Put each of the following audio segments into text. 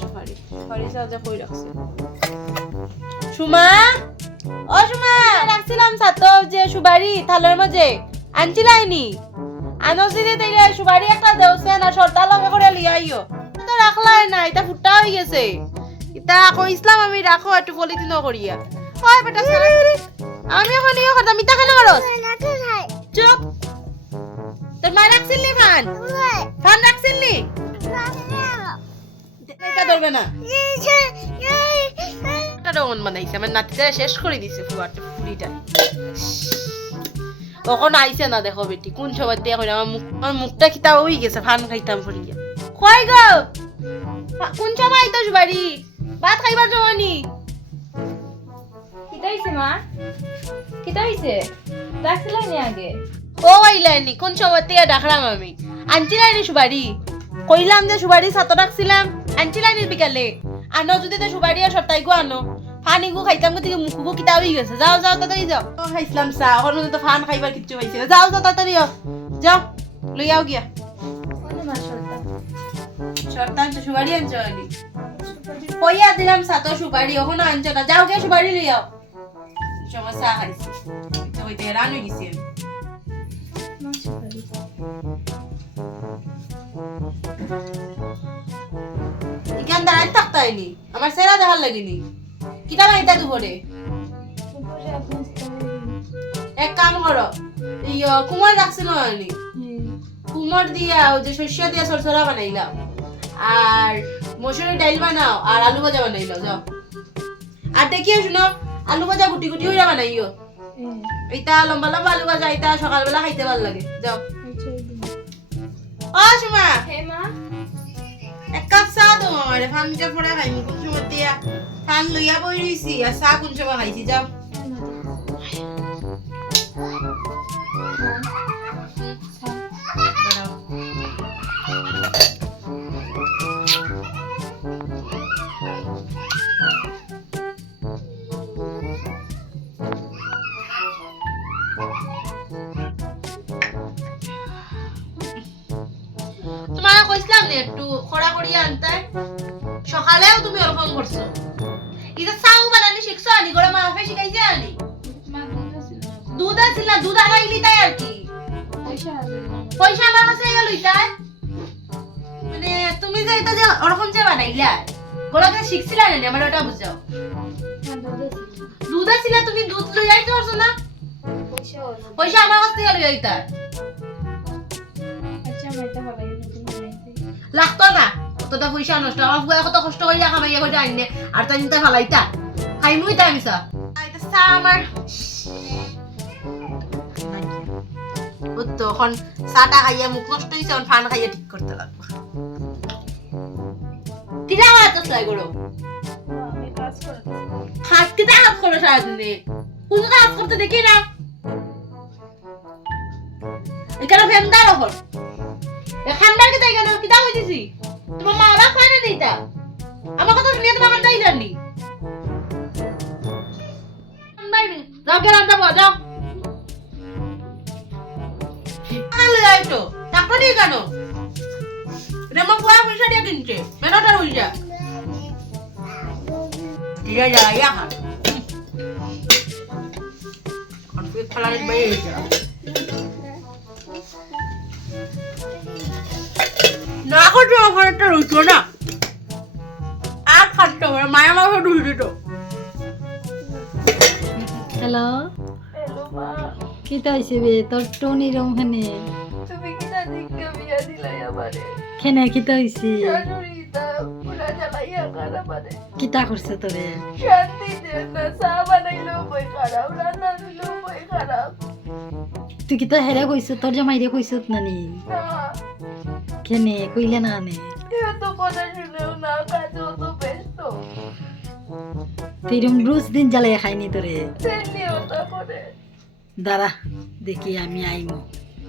সুপারি সাজা কই রাখছে সুমা ও সুমা রাখছিলাম সাতো যে সুপারি থালের মাঝে আনছিলাইনি আনছিলে তাইলে সুপারি একটা দেওছে না সরতা লগে করে লিয়ে আইও তো রাখলাই না এটা ফুটা হয়ে গেছে এটা কইছিলাম আমি রাখো একটু পলিথিন করিয়া ওই বেটা আমি এখন ইয়ে করতাম ইটা কেন করস চুপ তোর মা রাখছিলি ফান রাখছিলি এটা ধরবে না এটা রঙন বানাইছে আমার নাতিটা শেষ করে দিছে ফুড়িটা কখন আইছে না দেখো বেটি কোন সবার দিয়ে কইরা আমার মুখটা খিতা হই গেছে ফান খাইতাম ফুড়িয়া কই গো কোন সময় আইতোস বাড়ি ভাত খাইবার জমানি কিতা হইছে মা কিতা হইছে ডাকছিলাই নি আগে ও আইলানি কোন সময় দিয়ে ডাকলাম আমি আনছিলাইনি সুবাড়ি কইলাম যে সুবাড়ি সাতো রাখছিলাম আনছিলাইনি বিকালে আনো যদি তো সুবাড়ি আর সপ্তাহে গো আনো ফানি গো খাইতাম গো থেকে মুখগো কিতা হই গেছে যাও যাও তাড়াতাড়ি যাও খাইছিলাম চা এখন তো ফান খাইবার কিচ্ছু পাইছি না যাও যাও তাড়াতাড়ি যাও লই আও গিয়া কোন মা সরতা সপ্তাহ তো সুবাড়ি আনছনি কইয়া দিলাম সাতো সুবাড়ি এখন আনছ না যাও গিয়া সুবাড়ি লই আও সমস্যা খাইছি তো হইতে রান হই গেছি মা সরতা ইকান দাঁড়াই থাকতাইনি আমার সেরা দেখার লাগিনি কিতা মাইতা দুপুরে উপরে আপনি এক কাম করো ইয় কুমার রাখছিল হয়নি কুমার দিয়া ওই যে শস্য দিয়া সরসরা বানাইলাম আর মসুরি ডাইল বানাও আর আলু ভাজা বানাইলাও যাও আর দেখিও শুনো আলু ভাজা গুটি গুটি হইরা বানাইও এইটা লম্বা লম্বা আলু ভাজা এইটা সকালবেলা খাইতে ভালো লাগে যাও ও সুমা হে মা এক কাপ চা দাও আমার ফানটা পড়া খাইনি কোন সময় দিয়া ফান লইয়া বই রইছি আর চা কোন সময় খাইছি যাও তোমার কইছিলাম না একটু খড়া করিয়া আনতে সকালেও তুমি ওরকম করছো এটা চাও বানানি শিখছো আনি করে মা হাফে শিখাইছে আনি মা দুধ আছিল না দুধ আছিল না দুধ আনাইলি তাই আর কি পয়সা আছে পয়সা আমার কাছে গেল ইতাই মানে তুমি যে এটা যে ওরকম যে বানাইলা গোলাকে শিখছিলা না আমার ওটা বুঝাও মা দুধ আছিল দুধ আছিল তুমি দুধ লই আইতে পারছো না পয়সা আছে পয়সা আমার কাছে গেল ইতা আচ্ছা মাইতা ভালো নতুন বানাইতে লাগতো না অতটা পয়সা নষ্ট আমার বুয়া কত কষ্ট করিয়া খামাইয়া করে আইনে আর তাই নিতে ফালাইতা খাইমুই তাই মিছা আইতা চা আমার তখন চাটা খাইয়া মুখ নষ্ট হয়েছে এখন ফান খাইয়া ঠিক করতে লাগবো কিনা হাত আসলাই করো আমি কাজ করতে হাত কিতা হাত করো সারাদিনে কোনো কাজ করতে দেখি না এখানে ফেমদার ওপর এখানদার কিতা এখানে কিতা হইতেছি তোমার মা বাবা খায় না দিতা আমার কথা শুনিয়ে তোমার কান্দাই জানি যাও কে রান্না পাওয়া যাও আলে আইতো টাকা দিয়ে কেন এটা আমার পুরা পয়সা দিয়ে কিনছে মেলাটার পয়সা দিয়া যা ইয়া হাত কনফিউজ ফলারে বাইরে হইছে না করতে আমার একটা রইতো না আর খাটতে হবে মায়া মাথা ঢুল দিত হ্যালো হ্যালো মা কিতা হইছে বে তোর টনি রং হেনে তুমি কিতা দিকে বিয়া দিলাই আমারে খেনে কিতা হইছে শাশুড়িটা পুরা জ্বালাইয়া খারাপ মানে কিতা করছে তোরে শান্তি দেন না চা বানাইলেও বই খারাপ রান্না দিলেও বই খারাপ তুই কিতা হেরা কইছ তোর জামাইরে কইছ নানি না খেনে কইলে না নে এ তো কথা শুনেও না কাজও তো ব্যস্ত তুই রুম রোজ দিন জ্বালাই খাইনি তোরে সেনিও তা করে দাঁড়া দেখি আমি আইমু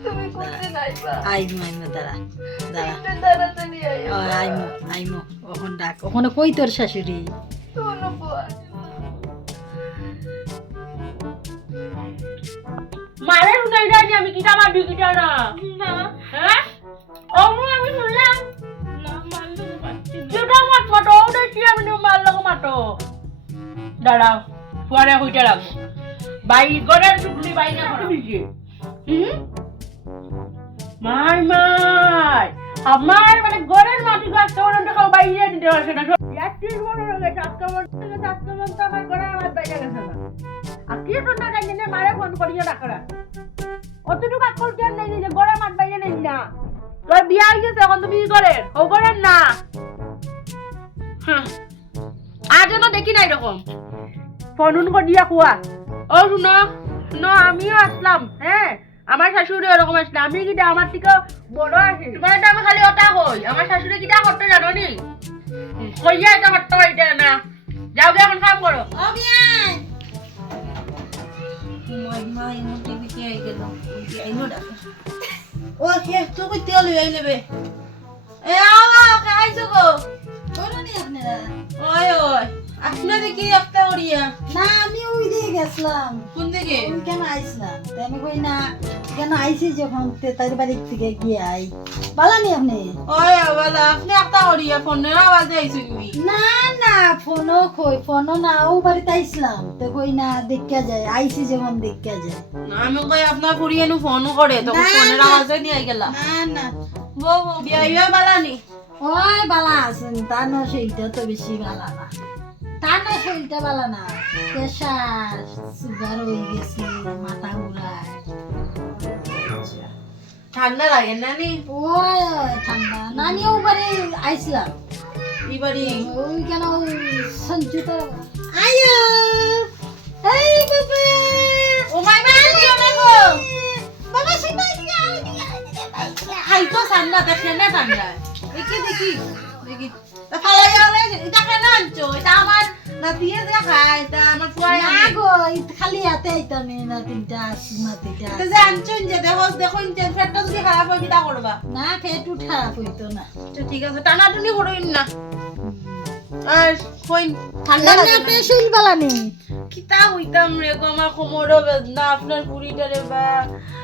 তুমি কোনদিন আইবা আইমু দাঁড়া দাঁড়া একটু তাড়াতাড়ি আইবা আইমু ওখান ডাক ওখানে কই তোর শাশুড়ি শোনো বুয়া মারে শুনাই যায়নি আমি কিটা মারবি কিটা না না হ্যাঁ আমি শুনলাম না মানলে পারছি না যেটা আমার ছোট দাঁড়াও ফুয়ারে হইতে লাগবো বাই গড়ের চুগলি বাই না করা মাই মাই আমার মানে গড়ের মাটি গাছ কেমন দেখাও বাইরে দিতে পারছে না ইয়াত্রিশ বড় হয়ে গেছে আজকামন তো আমার গড়ের আমার বাইরে গেছে না আর কি শোনা যায় না মারে ফোন করিয়ে রাখা অতটুকু আকল কেন নেই যে গড়ের মাঠ বাইরে নেই না তোর বিয়া হয়ে গেছে এখন তুমি কি করেন ও করেন না আর যেন দেখি না এরকম ফোন করিয়া খুয়া ও শুনো শুনো আমিও আসলাম হ্যাঁ আমার শাশুড়ি এরকম আসলে আমি কিটা আমার থেকে বড় আছি তোমার এটা আমি খালি ওটা কই আমার শাশুড়ি কিটা করতে জানো নি কইয়া এটা করতে এটা না যাও গে এখন কাম করো ও বিয়াই মাই মাই মুটি বিকে আই গেল আই নো ডাক ও কে তো কই তেল হই নেবে এ আও খাইছো গো করনি আপনারা ওই ওই আপনাদের কি একটা করিয়া না আমি ওই দিকে গেছিলাম কোন দিকে তুমি কেন আইসলাম তো আমি কই না কেন আইসি যখন তার বাড়ির থেকে গিয়ে আই বালানি আপনি ওই বালা আপনি একটা করিয়া ফোনের আওয়াজ আইছো কি না না ফোনও না ও বাড়িতে আইসলাম তো কই না দেখা যায় আইসি যখন দেখা যায় না আমি কই আপনার ফুরিয়ে নু ফোন করে তো না, ফোনের না। আওয়াজ নিয়ে আই গেলা না না বো বো বিয়া বালানি ওই বালা আছেন তার না শরীরটা তো বেশি বালা না তার না শরীরটা বালা না প্রেশার সুগার হয়ে গেছে মাথা ঘুরায় ঠান্ডা লাগে না নি ওই ঠান্ডা নানিও বাড়ি আইসলাম এবারে ওই কেন সঞ্চিত আয়ো এই বাবা ও মাই মা কি দেখো বাবা সিপাই হাই তো ঠান্ডা দেখে না ঠান্ডা দেখি দেখি দেখি তা ফালাই আলে এটা কেন আনছো এটা আমার না দিয়ে দেখায় এটা আমার ফুয়াই না আনে গো খালি হাতে আইতাম না তিনটা মাতিটা তো যে আনছো যে দেখো দেখো যে ফেটটা যদি খারাপ হয় কিটা করবা না পেট খারাপ হইতো না তো ঠিক আছে টানাটুনি করইন না আর কই ঠান্ডা না লাগে না পেশুল বালানি কিতা হইতাম রে গো আমার কোমরও বেদনা আপনার পুরিটারে বা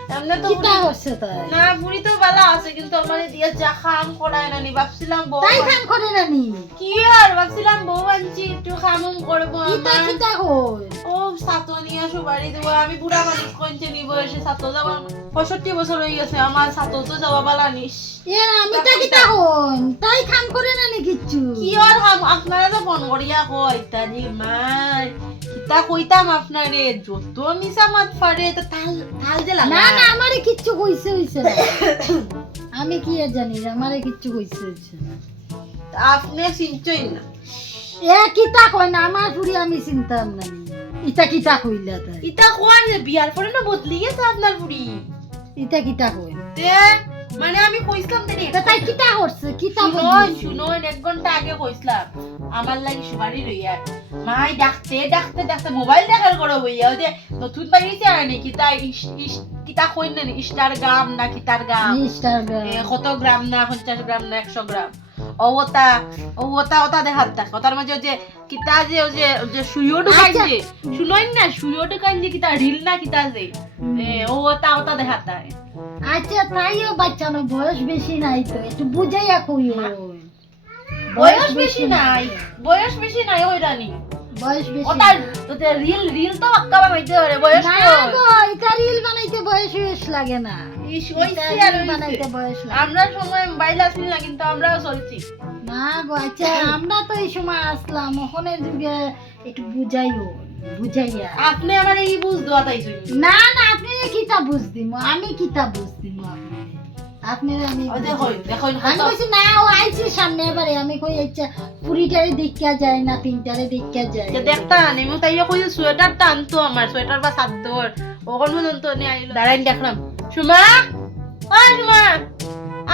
এমনি তো কিটা করছে তাই না পুরি তো ভালো আছে কিন্তু আমার দিয়ে যা খাম করায় না নি ভাবছিলাম বউ তাই কাম করে নানি কি আর ভাবছিলাম বউ আনছি একটু খামুম করবো কিটা আমার কিটা কই ও সাতো নিয়ে সুপারি দেবো আমি বুড়া মানুষ কইছে নিব এসে সাতো যাবো 65 বছর হয়ে গেছে আমার সাতো তো যাওয়া বালা নিস এ আমি তা কিটা হন তাই কাম করে নানি কিচ্ছু কি আর খাম আপনারা তো ফোন করিয়া কই ইত্যাদি মাই কিতা কইতাম আপনারে যত মিছা মাত ফারে তো তাল তাল যে লাগা না না আমারে কিচ্ছু কইছে হইছে না আমি কি আর জানি আমারে কিচ্ছু কইছে হইছে না আপনি চিনছই না এ কিতা কই না আমার পুরি আমি চিন্তাম নানি ইটা কিটা কইলা তাই ইতা কোয়ার যে বিয়ার পরে না বদলি গেছে আপনার বুড়ি ইটা কিটা কই তে মানে আমি কইছিলাম দেরি তা তাই কিটা করছে কিটা শুনুন শুনুন 1 ঘন্টা আগে কইছিলাম আমার লাগি সুবারি লইয়া মাই ডাকতে ডাকতে ডাকতে মোবাইল দেখার করো বইয়া ওই যে নতুন বাইরেছে আর নাকি কিতা কিতা কইন না স্টার গ্রাম না কিতার গ্রাম ইনস্টাগ্রাম কত গ্রাম না 50 গ্রাম না 100 গ্রাম ওটা দেখাত দেখ ওটার মাঝে যে কিতা যে ওই যে সুইও ঢুকাই যে শুনোই না সুইও ঢুকাই যে কিতা রিল না কিতা যে ওটা দেখাত দেয় আচ্ছা তাইও বাচ্চানো বয়স বেশি নাই তো একটু বুঝাইয়া কইও বয়স বেশি নাই ওই রানী বয়স বেশি ওটা ওটা রিল তো পাক্কা বানাইতে পারে বয়স না কই? গো এটা রিল বানাইতে বয়স লাগে না ইস, এটা ওইসে আর রিল ওইসে। বানাইতে বয়স লাগে আমরা সময় মোবাইল আসিল না কিন্তু আমরাও চলছি না গো আচ্ছা আমরা তো এই সময় আসলাম ওখানের যুগে একটু বুঝাইয়া আপনি আমার এই বুঝ দোয়া তাইছো না না আপনি কিতা বুঝ দিম আমি কিতা বুঝ দিম আপনি আমি দেখো দেখো আমি কইছি না ও আইছে সামনে এবারে আমি কই আচ্ছা পুরিটারে দেখা যায় না তিনটারে দেখা যায় দেখতা আমি তাইও কই সোয়েটারটা আনতো আমার সোয়েটার বা চাদর ওখান পর্যন্ত নিয়ে আইলো দাঁড়াই দেখলাম সুমা ও সুমা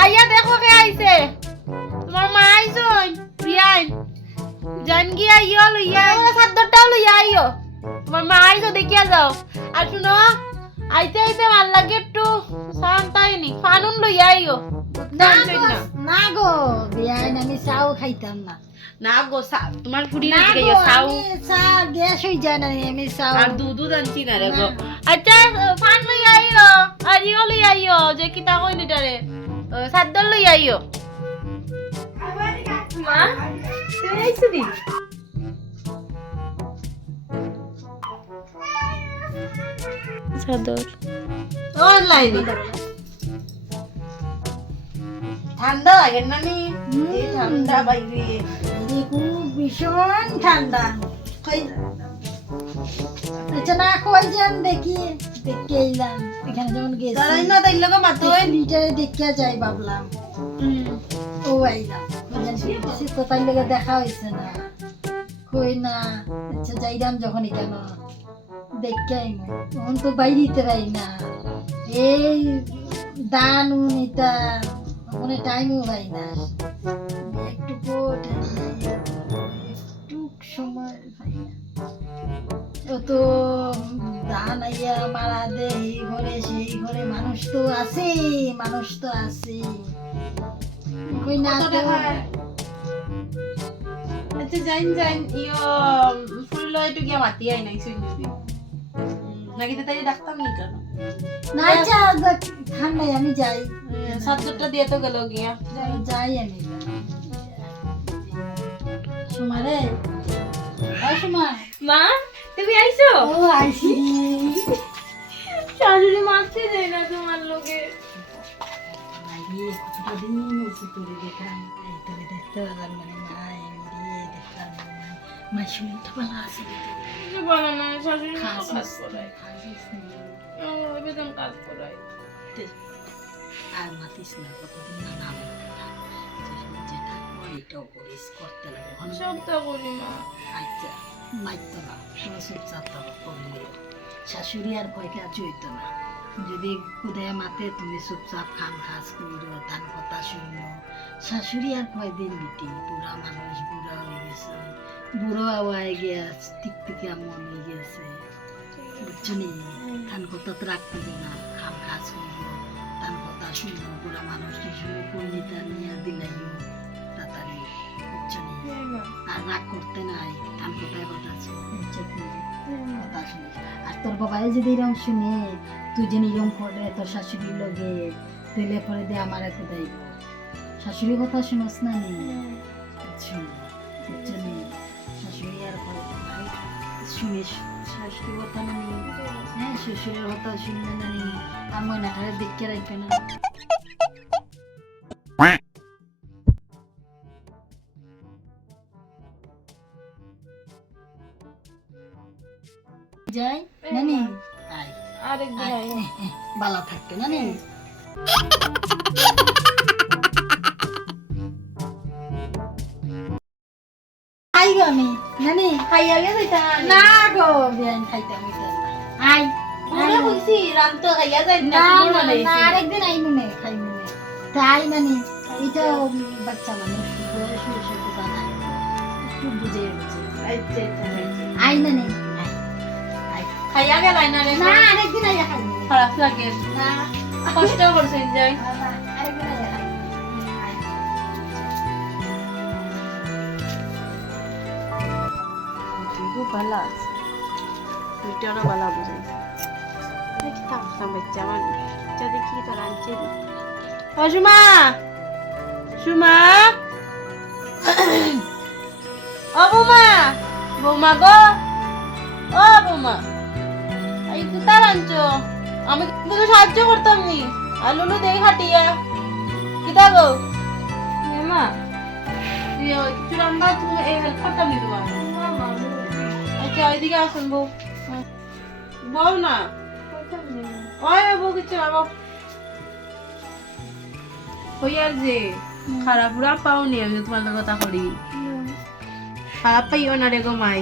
আইয়া দেখো কে আইছে তোমার মা আইছো প্রিয়ান জানগি আইও লইয়া চাদরটাও লইয়া আইও তোমার মা আইছো দেখিয়া যাও আর শুনো আইতে আইতে ভাল লাগে একটু শান্তাইনি ফানুন লইয়া আইও না গো বিয়াইন আমি চাও খাইতাম না না গো তোমার ফুড়ি না দিকে গো, চাও আমি চা গ্যাস হয়ে যায় না আমি চাও আর দুধ আনছি না রে গো আচ্ছা ফান লই আইও আর ইও লই আইও যে কিতা কই নিটারে সাদ্দল লই আইও মা তুই আইছিস চাদর ও লাইনি ঠান্ডা লাগে না নি এই ঠান্ডা বাইরে খুব ভীষণ ঠান্ডা আচ্ছা না কই যান দেখি দেখে এলাম এখানে যখন গেছি দাঁড়াই না তাইলে গো মাতো লিটারে দেখে যাই ভাবলাম ও আইলাম তো তাই লেগে দেখা হয়েছে না কই না আচ্ছা যাইলাম যখন এখানে দেখে আইমু তখন তো বাইরিতে পাই না এই দান এটা মানে টাইমও পাই না একটু সময় পাই না তো দান আইয়া মারা দে এই ঘরে সেই ঘরে মানুষ তো আছে কই না তো আচ্ছা যাইন ইয়ো ফুল লয় তো গিয়া মাতি আই নাই শুনি নাকি তো তাই ডাকতাম নি কেন না আচ্ছা ঠান্ডায় আমি যাই সাতটা দিয়ে তো গেল গিয়া যাই আমি সুমারে সুমা মা তুমি আইছো ও আইসি শাশুড়ি মারতে যায় না তোমার লোকে কতটা দিন হয়েছে তোরে দেখলাম এই তোরে দেখতে পারলাম মানে নাই দেখলাম মা শরীরটা ভালো আছে বলো না শাশুড়ি মা কাজ খাসিস করায় বেতন কাজ করায় আর মাতিস না কতদিন না নাম যেটা ওইটাও করিস করতে লাগে সব তো করি মা আচ্ছা মাইতো না চুপচাপ করলে শাশুড়ি আর কয়টা চইতো না যদি কোথায় মাতে তুমি চুপচাপ খান খাস করিও তার কথা শুনো শাশুড়ি আর কয়দিন বিটি বুড়া মানুষ বুড়া হয়ে গেছে বুড়ো হয়ে গেছে টিকটিকা মন হয়ে গেছে বুঝছো নি তার কথা তো রাখতে না খান খাস করিও তার কথা শুনো বুড়া মানুষ শুনে পণ্ডিতা নিয়ে দিলাইও তাড়াতাড়ি বুঝছো নি আর রাগ করতে নাই তার কথায় কথা কথা শুনিস আর তোর বাবাই যদি এরকম শুনে তুই যে নিয়ম করে তোর শাশুড়ির লগে তেলে পরে দে আমার এত দেয় শাশুড়ির কথা শুনস না নি শাশুড়ি আর শুনিস শাশুড়ির কথা না নি হ্যাঁ শ্বশুরের কথা শুনলে না নি আর ময়নাটারে দেখতে রাখবে না যাই নানি আয় আরেকদিন আইও ভালো থাকতে নানি আই গো আমি নানি খাইয়া গেছে তা না গো বিয়ান খাইতে আমি আই ওরে কইছি রান্ত খাইয়া যাই না না না আরেকদিন আই মনে খাই মনে তাই নানি এটা বাচ্চা মানুষ বয়স হয়েছে তো নাই একটু বুঝে আচ্ছা আই নানি খাইয়া গেলাই না রে না আরেকদিন আইয়া খাই খারাপ লাগে না কষ্ট করছেন যাই আরেকদিন আইয়া খাই খুব ভালো আছে দুইটারও ভালো বুঝাইছে থাকতাম বাচ্চা আমার বাচ্চা দেখি তো রাঁধছে ও সুমা সুমা ও বৌমা বৌমা গো ও বৌমা এই তো তার আনছো আমি কিন্তু সাহায্য করতাম নি আর লুলু দেই হাটিয়া কিতা গো মা কিছু রান্না তুমি এই হেল্প করতাম নি তোমার আচ্ছা ওইদিকে আসুন বউ বউ না ওই বউ কিছু না বউ ওই আর যে খারাপ বুড়া পাওনি আমি তোমার কথা করি খারাপ পাইও না রে গো মাই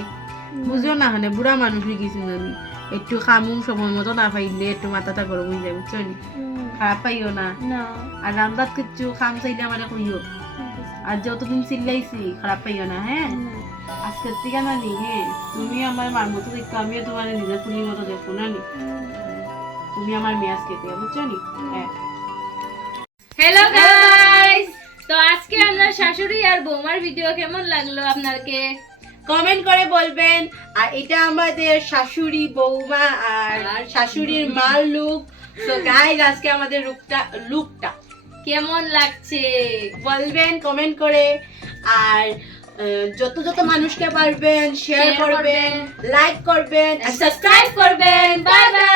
বুঝো না হলে বুড়া মানুষ হয়ে গেছি আমি একটু খামুম সময় মতো না পাইলে একটু মাথাটা গরম হয়ে যায় বুঝছো নি খারাপ পাইও না আর রান্দাত কিছু খাম চাইলে আমার কইও আর যতদিন চিল্লাইছি খারাপ পাইও না হ্যাঁ আজকের থেকে না নি হ্যাঁ তুমি আমার মার মতো দেখো আমিও তোমার নিজের ফুলির মতো দেখো না নি তুমি আমার মেয়ে আজকে থেকে বুঝছো নি হ্যাঁ হ্যালো গাইস তো আজকে আমরা শাশুড়ি আর বৌমার ভিডিও কেমন লাগলো আপনাকে কমেন্ট করে বলবেন আর এটা আমাদের শাশুড়ি বৌমা আর শাশুড়ির মার লুক তো গাইস আজকে আমাদের লুকটা কেমন লাগছে বলবেন কমেন্ট করে আর যত মানুষকে পারবেন শেয়ার করবেন লাইক করবেন সাবস্ক্রাইব করবেন বাই বাই